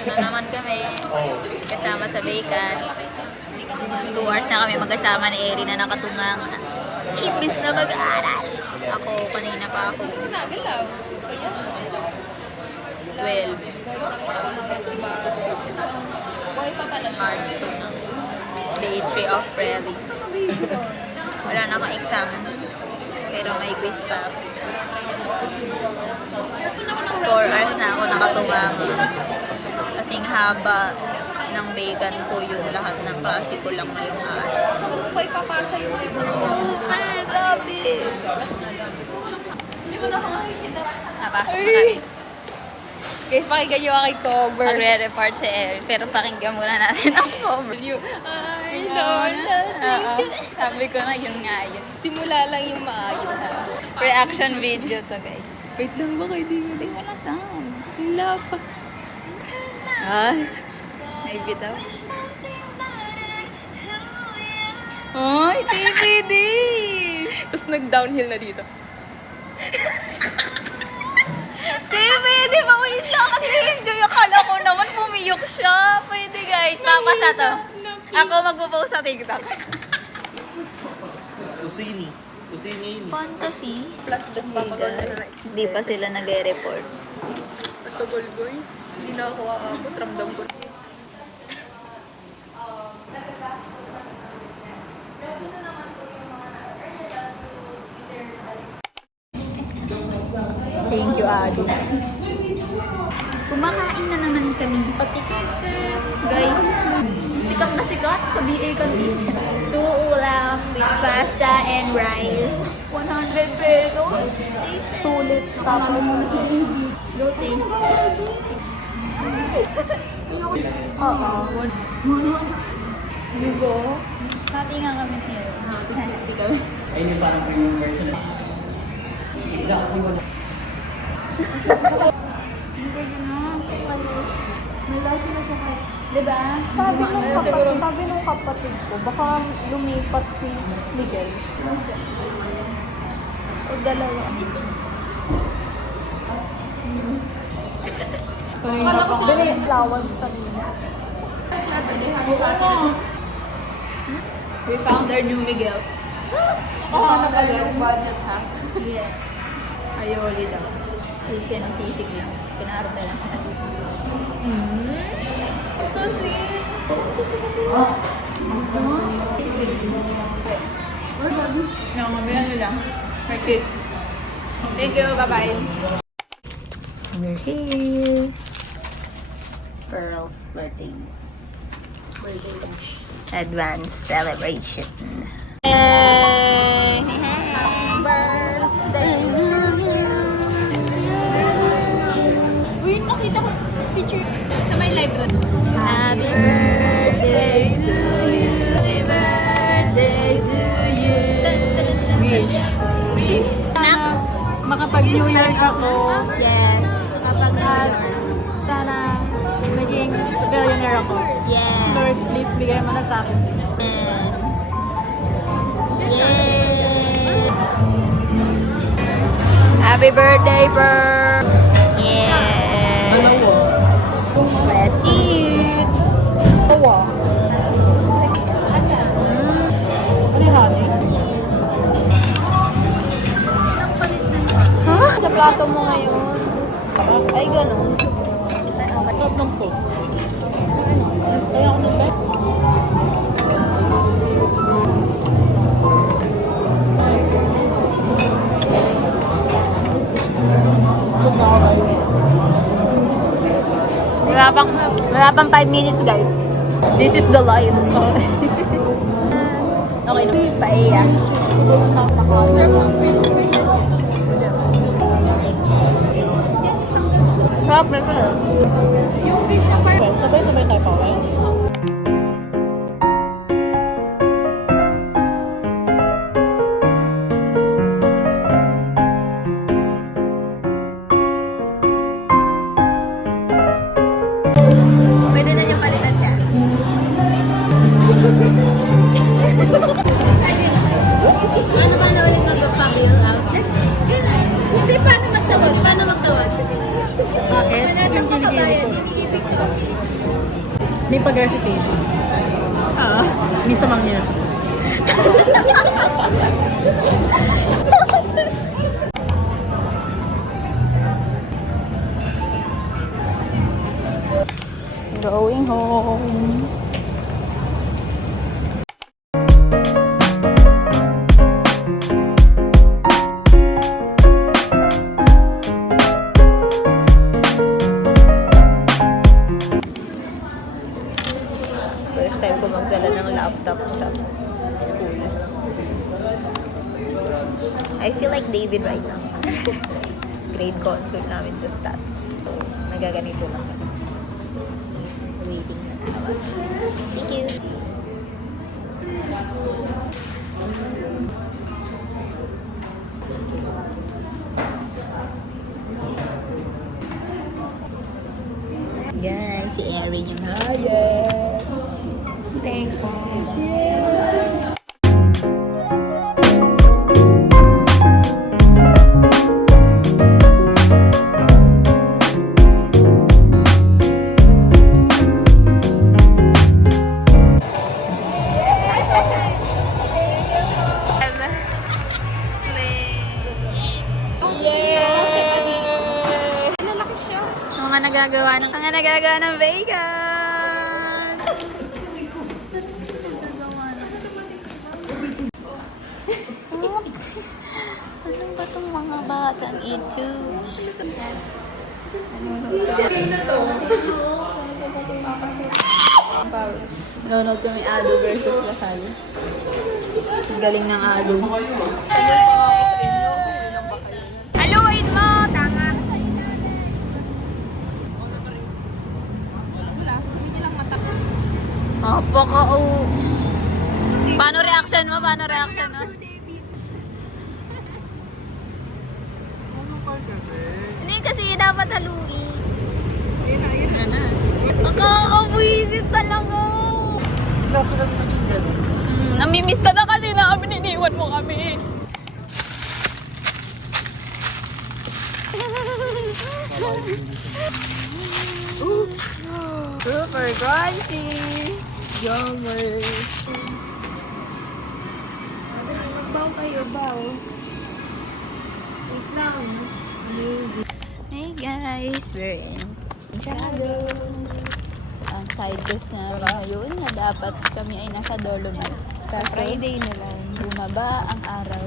Ito na naman kami. Kasama sa Bacon. 2 hours na kami magkasama ni Eri na nakatungang imbis na mag-aaral. Ako, kanina pa ako. 12. March 2 na. Day 3 of Freddy. Wala na akong exam. Pero may quiz pa ako. 4 hours na ako nakatungang. Kasing haba ng Bacon ko yung lahat ng klase ko lang ngayong araw. Kung pa ipapasa yung Super! Grabe! Hindi mo na ako makikita. Napasok na kami. Guys, pakinggan nyo aking cover. Magre-report si Erin. Pero pakinggan muna natin ang cover. I know. Sabi ko na yun nga yun. Simula lang yung maayos. Reaction video to guys. Wait lang ba kayo din? Hindi mo lang saan. Yung lapa. Ay, may bitaw. Ay, TVD! Tapos nag-downhill na dito. TVD, wait lang. Nag-enjoy. Akala ko naman pumiyok siya. Pwede guys, papasa to. Ako magpo-post sa TikTok. Usini. Usini yun. Fantasy. Plus, pa pagod na Hindi pa sila nag-report. Pagkagol boys. Hindi na ako aabot. Ramdam ko. Thank you, Adi. Kumakain na naman kami. Patikistes. Guys, sikat na sikat sa BA Canteen. 2 ulam with pasta and rice. 100 pesos. Sulit. Tapos muna si Baby. Lote. Oo. 100. Yugo. Hati nga kami ngayon. Hati kami. Ayun yung parang premium version. Exactly what. Wala sila sa kahit. Diba? Sabi nung kapatid ko, baka lumipat si Miguel. O dalawa. Akala ko dali yung flowers kanina. We found our new Miguel. Ano pala yung budget ha? Yeah. Ayoli daw. Hindi ng sisig lang. Pinaarap na lang. Kasi... Mabila nila. Perfect. Thank you. Bye-bye. We're here. Pearl's birthday. Advance celebration. Hey! Birthday to you! Uy, nakita ko picture sa my library. Happy birthday to you! Happy birthday to you! Wish! Wish! Makapag-New Year ako. Yes. Makapag-New Sana naging billionaire ako. Yes. Lord, please bigay mo na sa akin. Happy birthday, Pearl! Yeah! Let's eat! Ano yung honey? Huh? Sa plato mo ngayon. Ay, ganun. Sarap ng food. Kaya ako nag-bet. Wala pang 5 minutes, guys. This is the life. Okay na. Paella. Sarap na pa. Yung fish na parang Sabay-sabay tayo pa, right? Pwede na yung palitan ka. Paano ba na ulit mag-family out? Hindi, paano magtawag? Paano magtawag? Bakit? Yung kiligili ko. May pag-recitation. May samang niya. Going home. First time ko magdala ng laptop sa school. I feel like David right now. Grade consult namin sa stats. Nagaganito lang. Waiting na tawag. Thank you. Guys, si Erin yung highest. Thanks, Mom. Mga nagagawa ng vegan. Oops. Ano ba itong mga batang ito? Nanonood kami Ado versus Lasal. Galing ng Ado. Haluin mo! Tama! Opo ka, oh. Paano reaction mo? Paano reaction mo? Hindi kasi dapat haluin. Yun na. Nakakabuisit talaga. Namimiss ka na kasi namin, iniwan mo kami. Super crunchy. Yummer. Magbaw kayo, baw. Wait lang. Hey guys, we're in Chicago. Ang side quest na ngayon na dapat kami ay nasa Dolomite. Kaso Friday na lang. bumaba ang araw.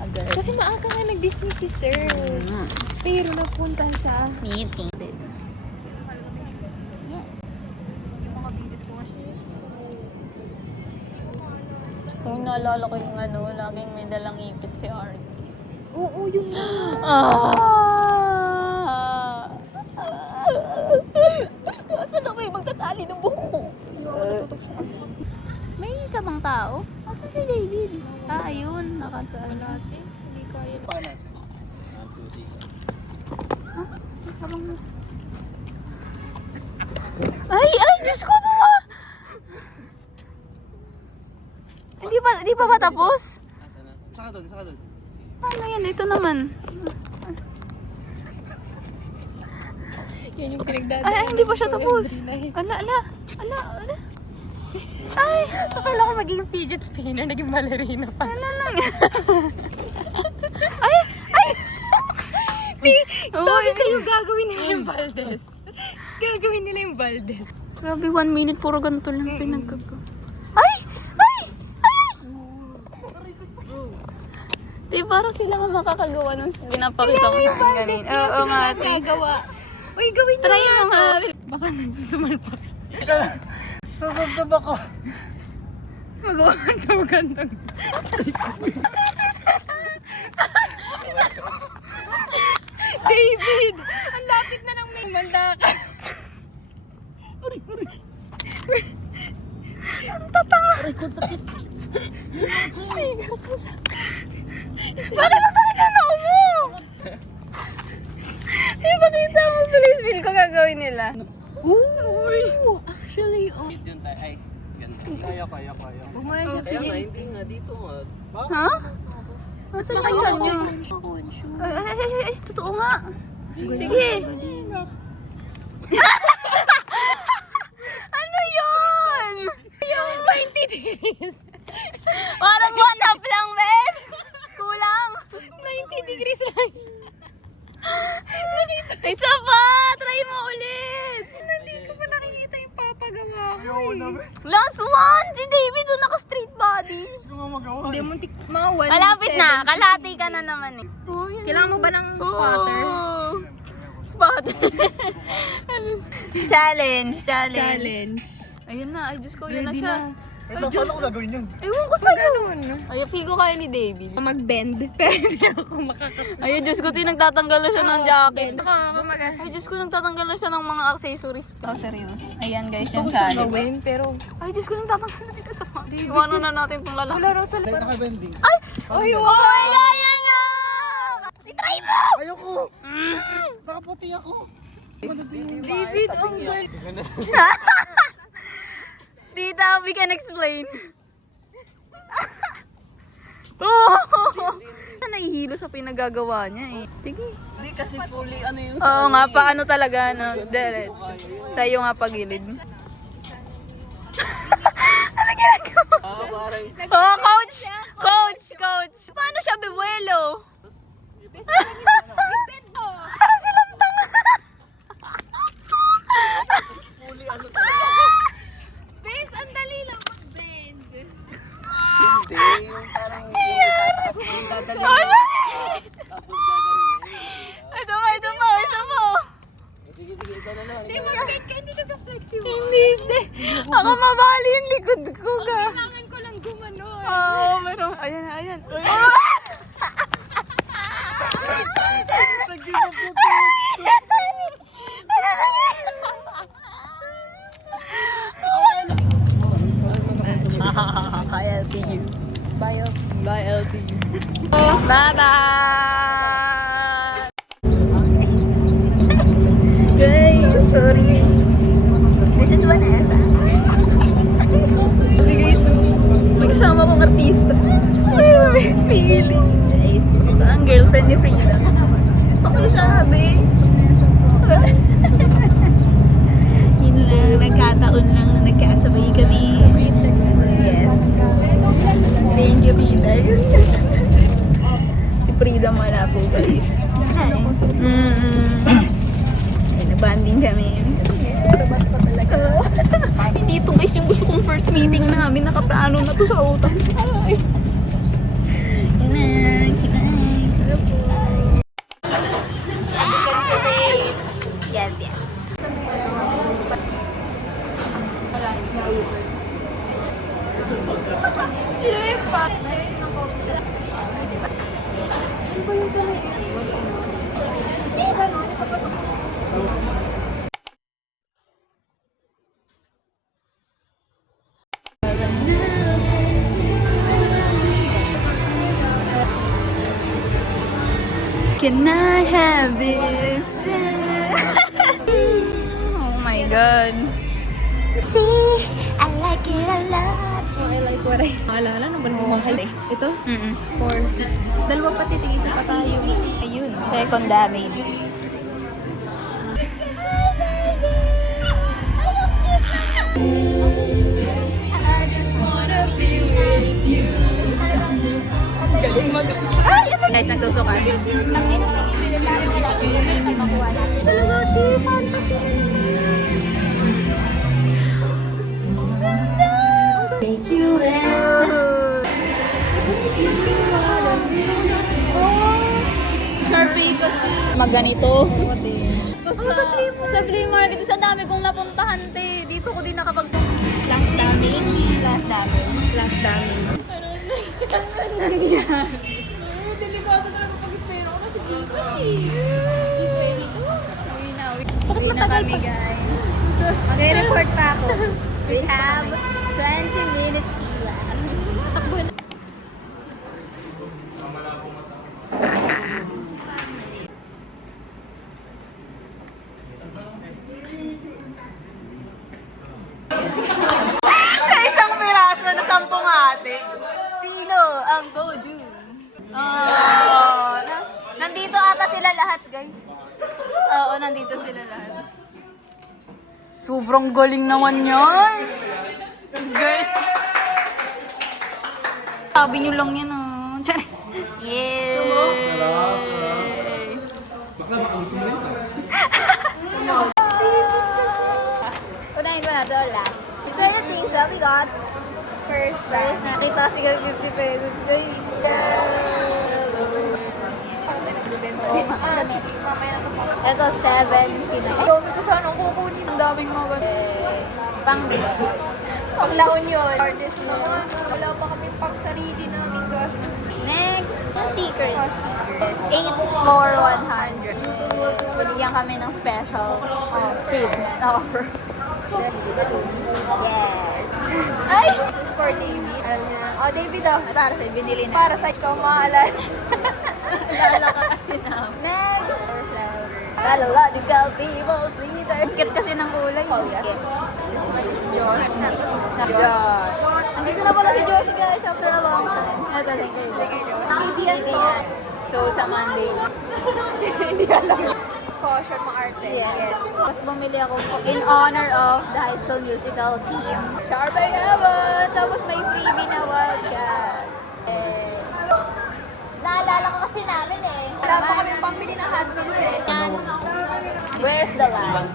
Agad. Kasi maaga nga nag-dismiss si sir. Pero napunta sa Meeting. Kung naalala ko yung ano, laging may dalang ipit si Artie. Oo, yun na. Saan ako yung magtatali ng buko? Tutok siya kasi. May isa bang tao? Asan si David? Ayun. Nakatali. Natin, hindi kaya. Ay! Diyos ko naman! Hindi pa ba tapos? Saka doon. Ano yan? Ito naman. Yan yung pinagdadaan. Ay, hindi pa siya tapos. Ala. Ay! Akala ko magiging fidget spinner, naging ballerina pa. Ano lang yan? Ay! Sabi sa'yo, gagawin nila yung Valdez. Gagawin nila yung Valdez. Grabe, 1 minute puro ganito lang pinagkagawa. Ay! Di parang sila nga makakagawa ng pinapakita mo sa akin kanina. Oo nga, ate. Gagawa. Uy, gawin niyo Try mo nga. Baka sumalpak. Sasabsab ako. Magawa ka magandang. David! Ang lapit na ng may mandaka. Ang tatanga. Bakit masakit ang noo mo? Ipakita mo, please. Feel ko gagawin nila. Uy! Actually, oh. Ay, ganda. Kaya. Umay siya sige. Hindi nga dito nga. Ha? Asan yung chan nyo? Ay, totoo nga. Sige. Isa pa! Try mo ulit! Hindi ko pa nakikita yung papagawa ko Last one! Si David doon naka-straight body. Hindi mo ma-1. Malapit na. Kalahati ka na naman eh. Kailangan mo ba ng spotter? Spotter. Challenge. Challenge. Ayun na. Ay, Diyos ko. Yun na siya. Paano ko gagawin yun? Ewan ko sa'yo. Ganun. Ay, feel ko kaya ni David. Mag-bend. Pero hindi ako makakapit. Ay, Diyos ko. Tinagtatanggal na siya ng jacket. Ako Ay, Diyos ko. Nagtatanggal na siya ng mga accessories. Ako, seryoso. Ayan, guys, yung gusto challenge. gawin, pero... Ay, Diyos ko. Nagtatanggal na dito sa mga. Iwanan na natin itong lalaki. Wala raw sa... Dahil naka-bending. Ay! Ay, Ay, ayan niya! I-try mo! Ayoko! Nakaputi ako! David, ang galing. Tita, we can explain. Oh! Nahihilo sa pinagagawa niya eh. Sige. Hindi kasi fully ano yung Oo nga, paano talaga, no? Diretso. Sa'yo nga pagilid. Ano ginagawa? parang Oh, coach! Coach! Coach! Paano siya bibuelo? Parang silang tanga. fully ano talaga. Bes, ang dali lang mag-bend. Hindi, yung parang tataas mo yung dadalhin. Tapos gagawin. Ito mo, ito mo, ito mo. Sige, ikaw na lang. Hindi mag-bend ka, hindi nag-flexible. Hindi. Ako mabali yung likod ko ga. Kailangan ko lang gumanon. Oo, meron. Ayan, ayan. Hi, LTU. Bye, Bye, LTU. Bye-bye! Guys, sorry. This is Vanessa. Sorry guys, may kasama kong artista. Ay, may feeling. Guys, ito ang girlfriend ni Frida. Pakisabi. Yun lang, nagkataon lang na nagkasabay kami. Yes. Thank you, Peter. Si Frida wala po guys. Ay, nabanding kami. Sa bus pa talaga. Hindi ito guys yung gusto kong first meeting namin. Nakaplano na to sa utak. Ay. Kinang. Yes, yes. Can I have this? Oh my god. See, I like it a lot. I like what I saw. Alala, naman bumahay. Ito? 4, 6. Dalawa pati, tig-isa pa tayo. Ayun, second damage. I just wanna be with you. Guys, nagsusukat. Ang ina, sige, pili tayo. Wala, hindi may makuha natin. Talaga, di, fantasy na Make you Sharpie kasi. Magganito. Sa flea market, sa dami kong napuntahan, te. Dito ko din nakapag... Last damage. Last damage. Last damage. Ano nangyari? Delikado talaga pag-espero ko na si Giko eh. Giko eh, dito. Uwi na kami, guys. Mag-report pa ako. We have 20 minutes left. Tatakbo na. Sa isang piraso na 10 ate. Sino ang Goju? Oh, nandito ata sila lahat, guys. Oo, nandito sila lahat. Sobrang galing naman yan. Guys. Sabi nyo lang yan, oh. Yay! Bakla, baka gusto mo rin. natin or last? These are the things that we got. First time. Nakita si Gal 50 pesos. Mamaya na ito pa. Ito, 70 na. Dami ko sana ang kukunin. Ang daming mga ganun. Pang beach. Pag La Union. Artist naman. Wala pa kami pang sarili namin gastos. Next, yung stickers. 8 for 100. Binigyan kami ng special treatment offer. Yes. Ay! This is for David. Alam niyo na. Oh, David daw. Para sa binili na. Para sa ikaw maalala. Alala ka kasi na. Next. Flower. Biological people, please. Kit kasi ng kulay. Oh, yes. This one is Josh. Josh. Andito na pala si Josh, guys, after a long time. Ito, thank you. Kaibigan to. So, sa Monday. Hindi alam. Caution maarte. Yes. Tapos bumili ako in honor of the High School Musical team. Sharpay Heaven! Tapos may freebie na Wildcat. Naalala ko kasi namin eh. Wala pa kami pambili ng hot wheels eh. Yan. Where's the line?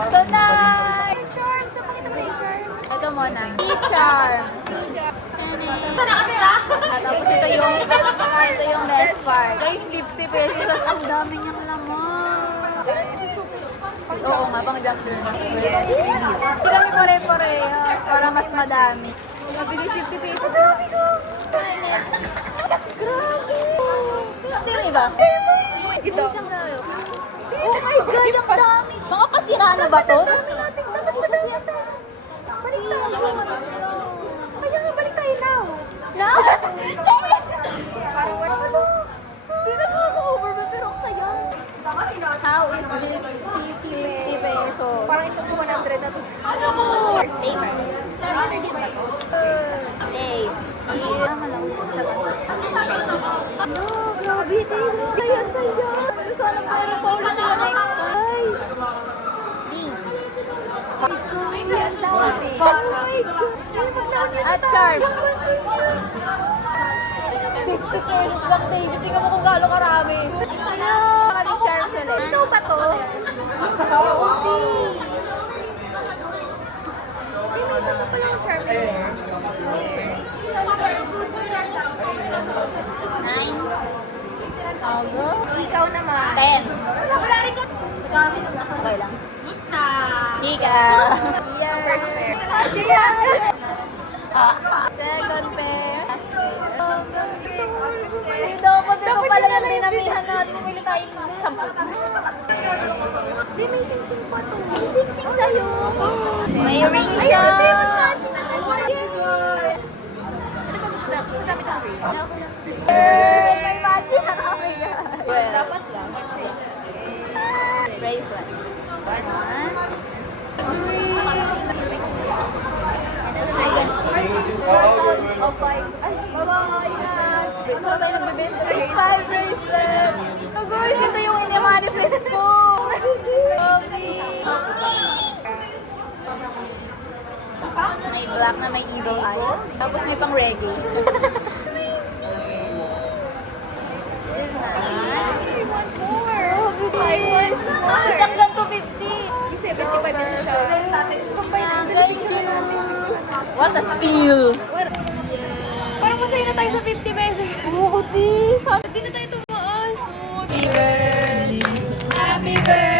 Ito na! Yung charms! Napakita mo yung charms. Ito muna. E-charm. Tapos ito yung best part. Guys, 50 pesos. Tapos ang dami niyang laman. Oo nga, pang jumper. Hindi kami pare-parehas para mas madami. Nabili 50 pesos. Grabe ko! Grabe! Ito yung iba. Ito. Oh my God, ang dami! Mga pasira na ba to? Dapat yata. Balik tayo. Kaya nga, balik tayo now. Now? Para wala. Hindi nakaka-over ba? Pero ang saya. How is this 50 pesos? Parang ito mo 100 na to. Paper. Hey. Tama lang. No, grabe. Kaya saya. Sana pwede pa ulit sila next time. Ang dami. Oh my God. At charm. 50 pesos lang, David. Tingnan mo kung gaano karami. Kaming charms ulit. Ito ba to? Hindi, may isa pa pala yung charm in there. 9. Algo. Ikaw naman. 10. Wala rin ko. Nagamit na. Okay lang. Ikaw. First pair. Second pair. Dapat ito pala yung dinamihan natin. Bumili tayong 10. Hindi, may sing-sing pa to. May sing-sing sa'yo. May ring siya. Ano ba gusto dapat? Gusto dapat ang ring? May matching na kami guys. Dapat lang. Bracelet. 4,000 o 5. Ay, bye-bye guys. Ano ba tayo nagbibenta? 5 bracelet. Oh guys, ito yung ini-manifest ko. May black na may evil eye. Tapos may pang reggae. I want more. Isang ganito 50. 75 pesos siya. Thank you. What a steal. Parang masaya na tayo sa 50 pesos. Oo, di. Hindi na tayo tumaas. Happy birthday. Happy birthday.